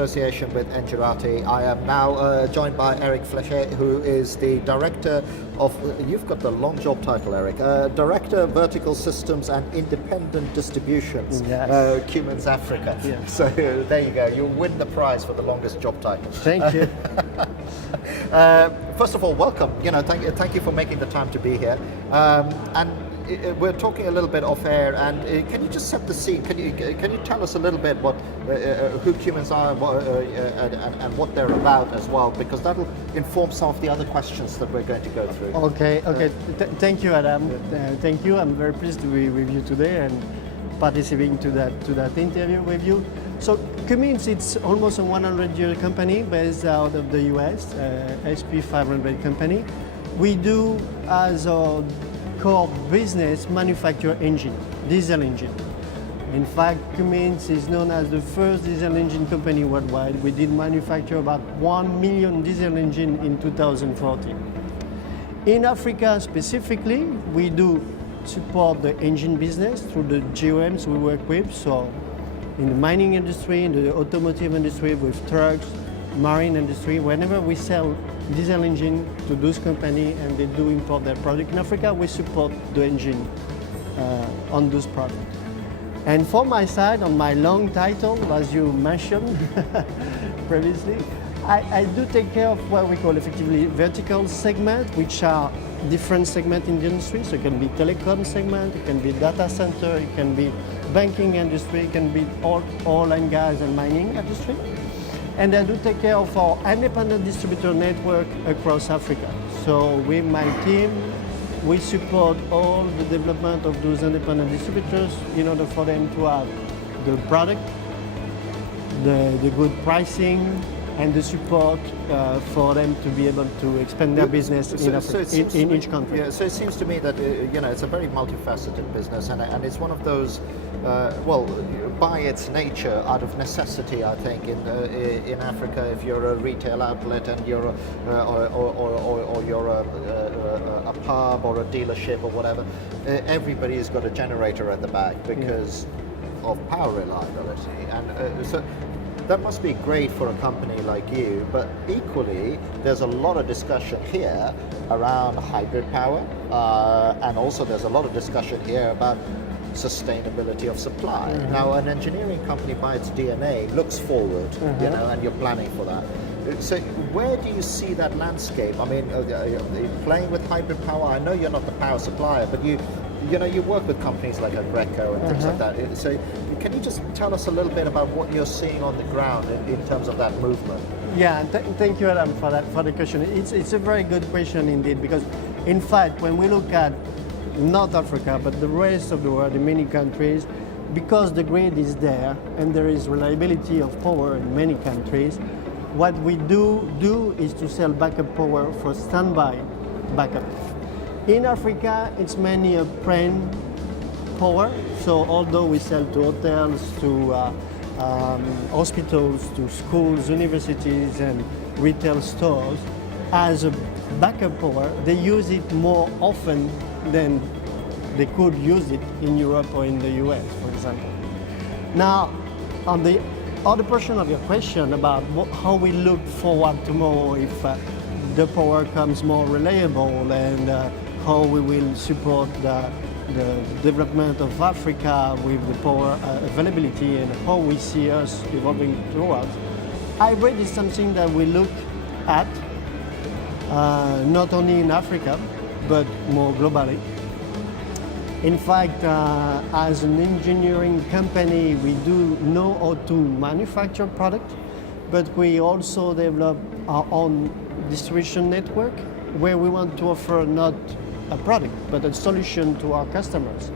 association with Engerati. I am now joined by Eric Fletcher, who is the director of, you've got the long job title, Eric, Director Vertical Systems and Independent Distributions, yes. Cummins Africa. Yes. So there you go, you win the prize for the longest job title. Thank you. First of all, welcome. Thank you for making the time to be here. And we're talking a little bit off air, and can you just set the scene? Can you tell us a little bit what who Cummins are and what they're about as well, because that'll inform some of the other questions that we're going to go through. Okay. Thank you, Adam. Thank you. I'm very pleased to be with you today and participating to that interview with you. So Cummins, it's almost a 100-year company based out of the US, SP 500 company. We do as a core business manufacture engine, diesel engine. In fact, Cummins is known as the first diesel engine company worldwide. We did manufacture about 1 million diesel engine in 2014. In Africa specifically, we do support the engine business through the GOMs we work with. So in the mining industry, in the automotive industry with trucks, marine industry, whenever we sell diesel engine to those companies and they do import their product in Africa, we support the engine on those products. And for my side, on my long title, as you mentioned previously, I do take care of what we call effectively vertical segment, which are different segments in the industry. So it can be telecom segment, it can be data center, it can be banking industry, it can be oil and gas and mining industry. And I do take care of our independent distributor network across Africa. So with my team, we support all the development of those independent distributors in order for them to have the product, the good pricing, and the support for them to be able to expand their business in each country. Yeah, so it seems to me that it's a very multifaceted business, and it's one of those, by its nature, out of necessity, I think, in Africa, if you're a retail outlet and you're or you're a pub or a dealership or whatever, everybody has got a generator at the back because of power reliability, and so. That must be great for a company like you, but equally, there's a lot of discussion here around hybrid power, and also there's a lot of discussion here about sustainability of supply. Mm-hmm. Now, an engineering company by its DNA looks forward, and you're planning for that. So where do you see that landscape? I mean, playing with hybrid power, I know you're not the power supplier, but you work with companies like Agreco and things like that. So can you just tell us a little bit about what you're seeing on the ground in terms of that movement? Yeah, thank you, Adam, for the question. It's a very good question indeed, because in fact, when we look at North Africa, but the rest of the world in many countries, because the grid is there and there is reliability of power in many countries, what we do is to sell backup power for standby backup. In Africa, it's mainly a prime power. So although we sell to hotels, to hospitals, to schools, universities, and retail stores, as a backup power, they use it more often than they could use it in Europe or in the US, for example. Now, on the other portion of your question about how we look forward tomorrow if the power comes more reliable, and how we will support the development of Africa with the power availability, and how we see us evolving towards. Hybrid is something that we look at not only in Africa, but more globally. In fact, as an engineering company, we do know how to manufacture product, but we also develop our own distribution network where we want to offer not a product, but a solution to our customers.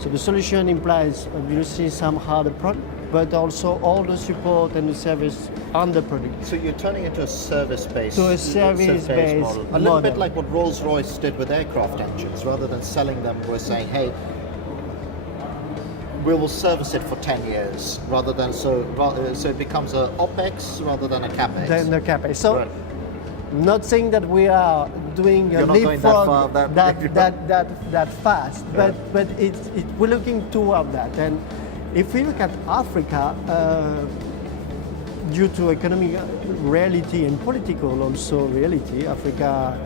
So the solution implies obviously somehow the product, but also all the support and the service on the product. So you're turning into a service-based model. A little bit like what Rolls-Royce did with aircraft engines. Rather than selling them, we're saying, hey, we will service it for 10 years, rather than so it becomes a OPEX rather than a CAPEX. Then the CAPEX. So, right. Not saying that we are doing a leapfrog that fast, yeah. but we're looking toward that. And if we look at Africa, due to economic reality and political also reality, Africa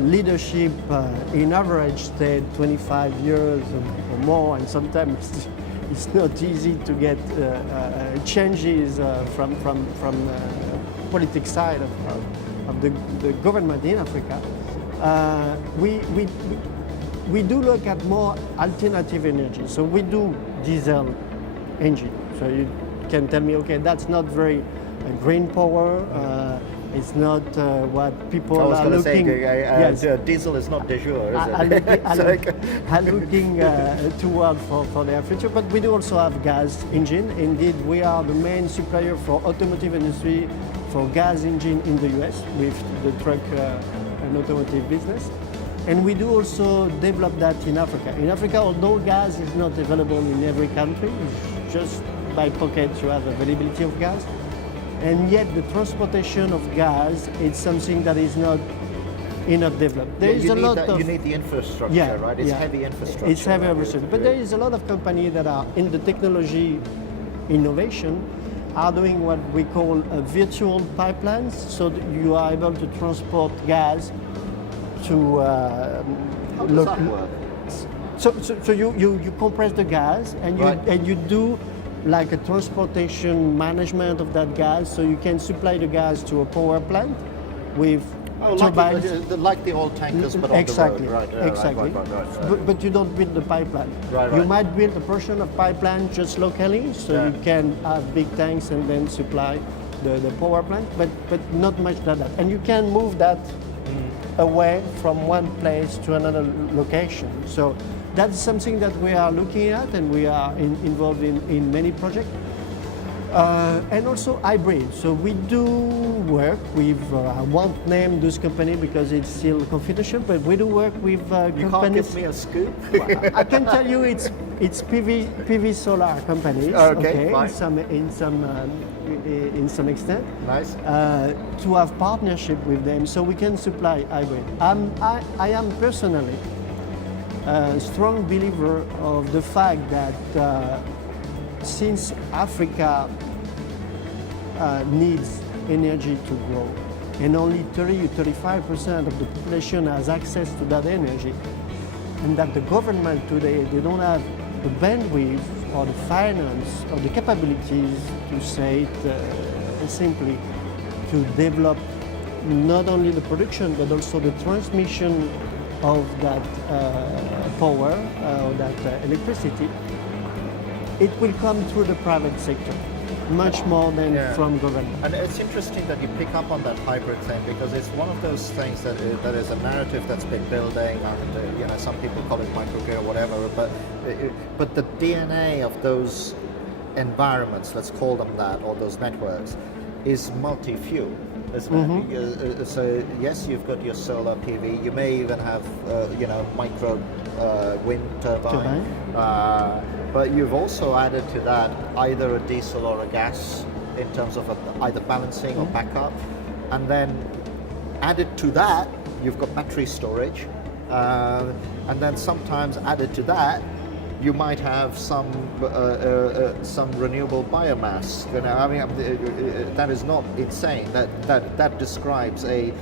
leadership in average stayed 25 years or more, and sometimes it's not easy to get changes from politics side of the government in Africa. We do look at more alternative energy. So we do diesel engine. So you can tell me, okay, that's not very green power. It's not what people are looking. Yes. Diesel is not de jour, is it? Are looking toward for their future. But we do also have gas engine. Indeed, we are the main supplier for automotive industry for gas engine in the US with the truck and automotive business. And we do also develop that in Africa. In Africa, although gas is not available in every country, it's just by pocket you have availability of gas. And yet the transportation of gas is something that is not enough developed. There is a lot of... You need the infrastructure, right? It's heavy infrastructure. It's heavy infrastructure. But there is a lot of companies that are in the technology innovation are doing what we call virtual pipelines, so that you are able to transport gas to How does that work? So you compress the gas and you do like a transportation management of that gas, so you can supply the gas to a power plant with turbines. Like the old tankers, but exactly, on the road. Right, exactly. Right. But you don't build the pipeline. Right. You might build a portion of pipeline just locally, so you can have big tanks and then supply the power plant, but not much than that. And you can move that away from one place to another location. So that's something that we are looking at, and we are involved in many projects. And also hybrid. So we do work with, I won't name this company because it's still confidential, but we do work with companies. You can't give me a scoop? Well, I can tell you it's PV solar companies. Okay, in some extent. Nice. To have partnership with them so we can supply hybrid. I am personally a strong believer of the fact that since Africa needs energy to grow, and only 30 to 35% of the population has access to that energy, and that the government today, they don't have the bandwidth or the finance or the capabilities, to say it simply, to develop not only the production but also the transmission of that power or that electricity. It will come through the private sector, much more than from government. And it's interesting that you pick up on that hybrid thing, because it's one of those things that is a narrative that's been building, and some people call it microgrid or whatever, but the DNA of those environments, let's call them that, or those networks, is multi-fuel. So yes, you've got your solar PV. You may even have micro wind turbine. But you've also added to that either a diesel or a gas in terms of either balancing or backup, and then added to that you've got battery storage, and then sometimes added to that you might have some renewable biomass. That is not insane. That describes a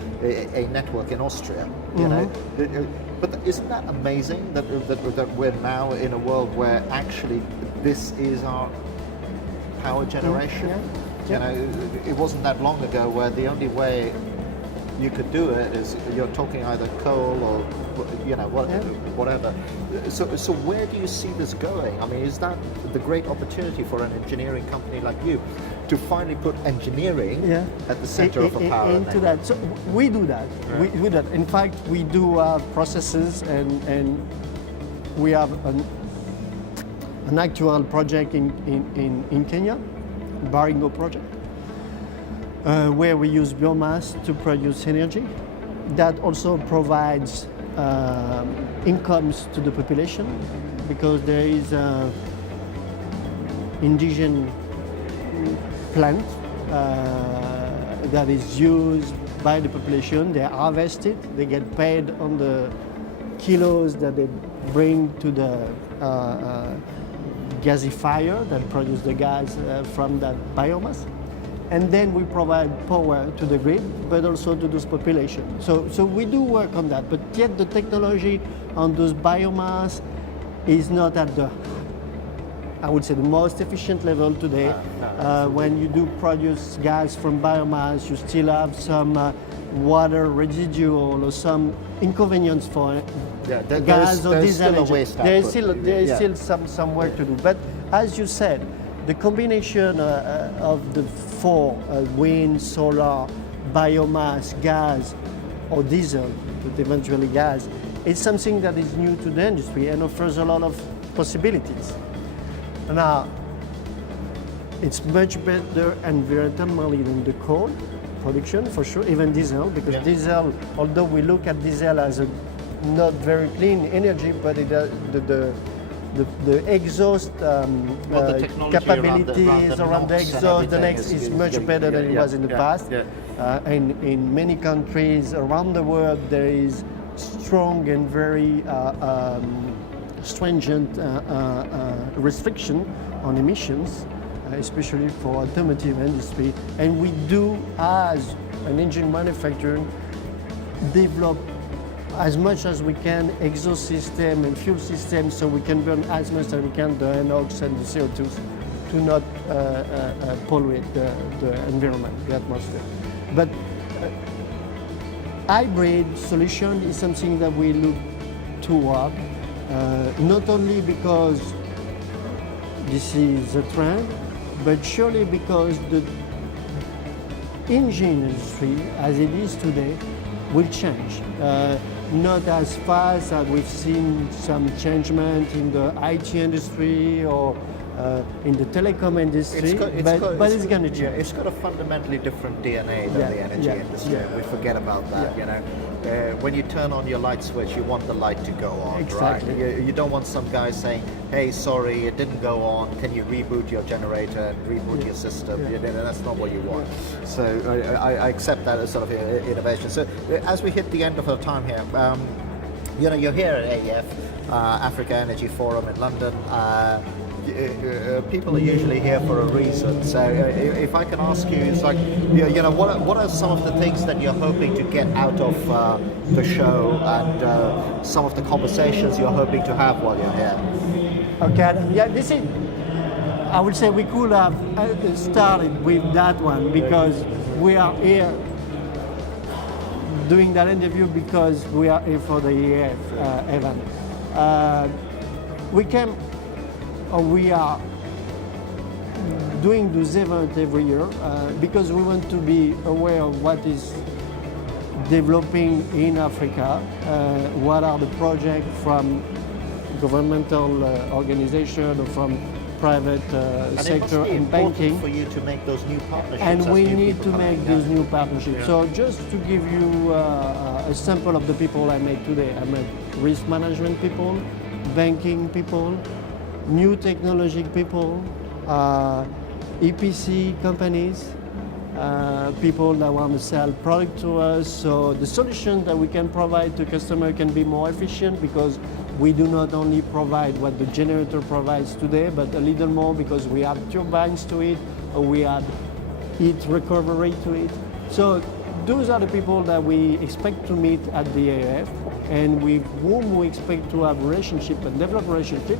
network in Austria. You know, but isn't that amazing that we're now in a world where actually this is our power generation? It wasn't that long ago where the only way you could do it is you're talking either coal or whatever. So where do you see this going? I mean, is that the great opportunity for an engineering company like you to finally put engineering at the center of a power into that? So we do that. We do that. In fact, we do have processes, and we have an actual project in Kenya, Baringo project, where we use biomass to produce energy. That also provides incomes to the population, because there is an indigenous plant that is used by the population. They harvest it, they get paid on the kilos that they bring to the gasifier that produce the gas from that biomass. and then we provide power to the grid, but also to those populations. So we do work on that, but yet the technology on those biomass is not at the, I would say, the most efficient level today. When you do produce gas from biomass, you still have some water residual or some inconvenience for gas or diesel engine. There is still some work to do. But as you said, the combination of the four, wind, solar, biomass, gas, or diesel, but eventually gas, is something that is new to the industry and offers a lot of possibilities. Now, it's much better environmentally than the coal production, for sure, even diesel, because diesel, although we look at diesel as a not very clean energy, but it, the exhaust the capabilities around the exhaust, the next is much better than it was in the past. And in many countries around the world, there is strong and very stringent restriction on emissions, especially for automotive industry. And we do, as an engine manufacturer, develop as much as we can exhaust system and fuel system, so we can burn as much as we can the NOx and the CO2 to not pollute the environment, the atmosphere. But hybrid solution is something that we look toward, not only because this is a trend, but surely because the engine industry, as it is today, will change. Not as fast as we've seen some changement in the IT industry or in the telecom industry, but it's going to change. Yeah, it's got a fundamentally different DNA than the energy industry. We forget about that. You know, when you turn on your light switch, you want the light to go on. Exactly. Right? You don't want some guy saying, "Hey, sorry, it didn't go on. Can you reboot your generator and reboot your system?" You know, that's not what you want. So I accept that as sort of innovation. So as we hit the end of our time here, you know, you're here at AEF, Africa Energy Forum in London. People are usually here for a reason. So if I can ask you, it's like, you know, what are some of the things that you're hoping to get out of the show and some of the conversations you're hoping to have while you're here? Okay, yeah, this is, I would say we could have started with that one because we are here doing that interview because we are here for the EF event. We are doing this event every year because we want to be aware of what is developing in Africa, what are the projects from governmental organization or from private sector and banking. For you to make those new partnerships. And we need to make those new partnerships. Yeah. So just to give you a sample of the people I met today, I met risk management people, banking people, new technology people, EPC companies, people that want to sell product to us. So the solution that we can provide to customer can be more efficient because we do not only provide what the generator provides today, but a little more because we add turbines to it, or we add heat recovery to it. So those are the people that we expect to meet at the AF, and with whom we expect to have relationship and develop relationship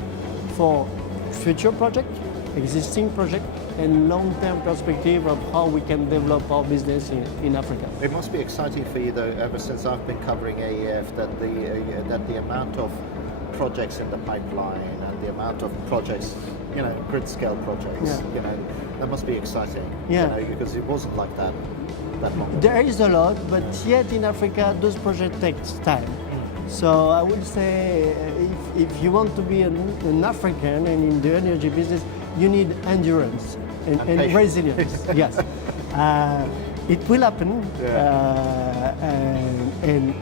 for future project, existing project, and long-term perspective of how we can develop our business in Africa. It must be exciting for you, though, ever since I've been covering AEF, that the amount of projects in the pipeline and the amount of projects, you know, grid-scale projects, you know, that must be exciting. You know, because it wasn't like that long ago. There is a lot, but yet in Africa, those projects take time. So I would say if you want to be an African and in the energy business, you need endurance and resilience. Yes. It will happen, and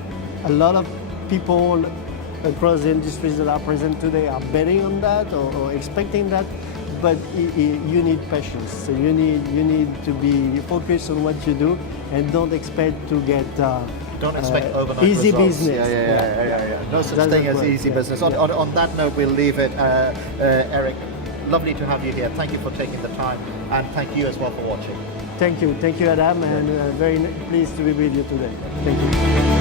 a lot of people across the industries that are present today are betting on that or expecting that, but you need patience. So you need to be focused on what you do and don't expect to get don't expect overnight easy results. business. Yeah. No such thing as easy business. On that note, we'll leave it. Eric, lovely to have you here. Thank you for taking the time, and thank you as well for watching. Thank you, Adam, and very pleased to be with you today. Thank you.